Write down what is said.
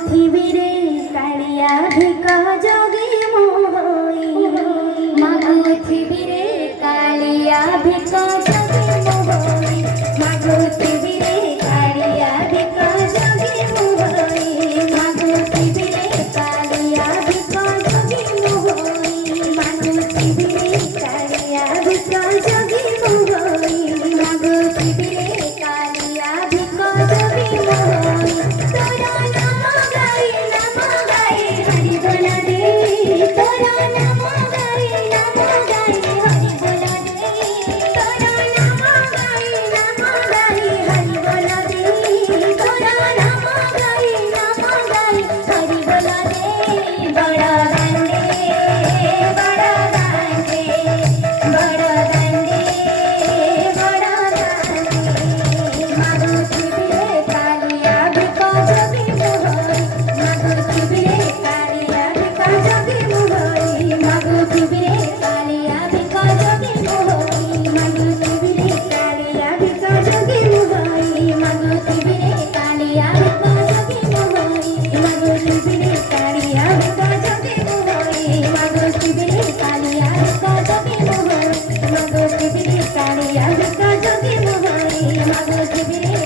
পৃথিবীরে কালিয়া ভিক যোগী মোহই মাগো পৃথিবীরে কালিয়া ভিক যোগী মোহই মাগো পৃথিবীরে কালিয়া ভিক যোগী মোহই মাগো পৃথিবীরে কালিয়া ভিক যোগী মোহই মাগো পৃথিবীরে কালিয়া ভিক যোগী মোহই মাগো পৃথিবীরে কালিয়া ভিক যোগী মোহই তোরা নাম গাই হরি বলা দে তোরা নাম গাই হরি বলা দে তোরা নাম গাই হরি বলা দে তোরা নাম গাই হরি বলা দে বড় দান্ডে বড় দান্ডে বড় দান্ডে বড় দান্ডে মাগো পৃথিবীরে কালিয়া ভিক যোগী মোহই মাগো পৃথিবীরে কালিয়া ভিক যোগী মোহই মাগো পৃথিবীরে কালিয়া ভিক যোগী মোহই মাগো পৃথিবীরে কালিয়া ভিক যোগী মোহই মাগো পৃথিবীরে কালিয়া ভিক যোগী মোহই মাগো পৃথিবীরে কালিয়া ভিক যোগী মোহই মাগো পৃথিবীরে কালিয়া ভিক যোগী মোহই মাগো পৃথিবীরে কালিয়া ভিক যোগী মোহই মাগো পৃথিবীরে